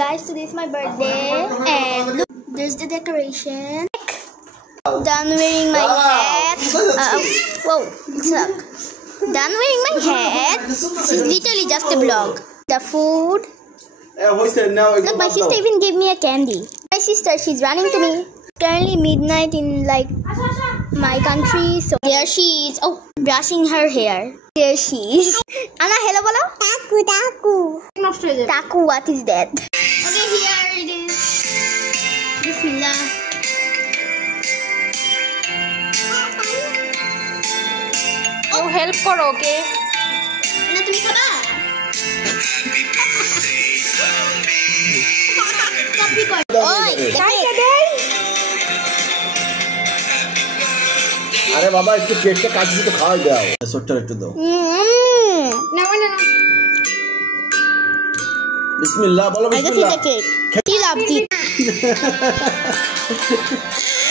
Guys, today is my birthday and look, there's the decoration. Done wearing my hat. Whoa, it's up. Done wearing my hat. It's literally just a vlog. The food. Look, my sister even gave me a candy. My sister, she's running to me. Currently midnight in like my country, so there she is. Oh, brushing her hair. There she is. Anna, hello, bolo. Taku. Taku, what is that? Okay, here it is. Bismillah. Oh, help karo, okay? Anna, tumi khaba? Copy kar. Oi, আরে বাবা একটু কেকটা কাটছি তো খাওয়াই দাও ছোট্ট একটু দাও না বিসমিল্লাহ বলো বিসমিল্লাহ I just eat a cake. He loves it.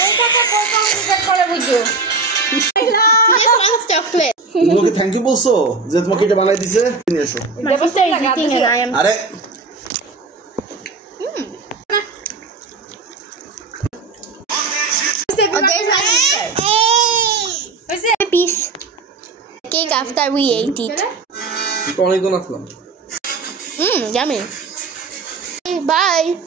ওইটাকে কোন কমপ্লিট করে বুঝো He just wants chocolate. তোমাকে থ্যাংক ইউ বলছো যে তোমাকে এটা বানাই দিয়েছে নিয়ে এসো My sister is eating and I am. আরে Oh, there's my sister. A piece. Cake after we ate it. অনেকক্ষণ আসলাম Yummy. Bye.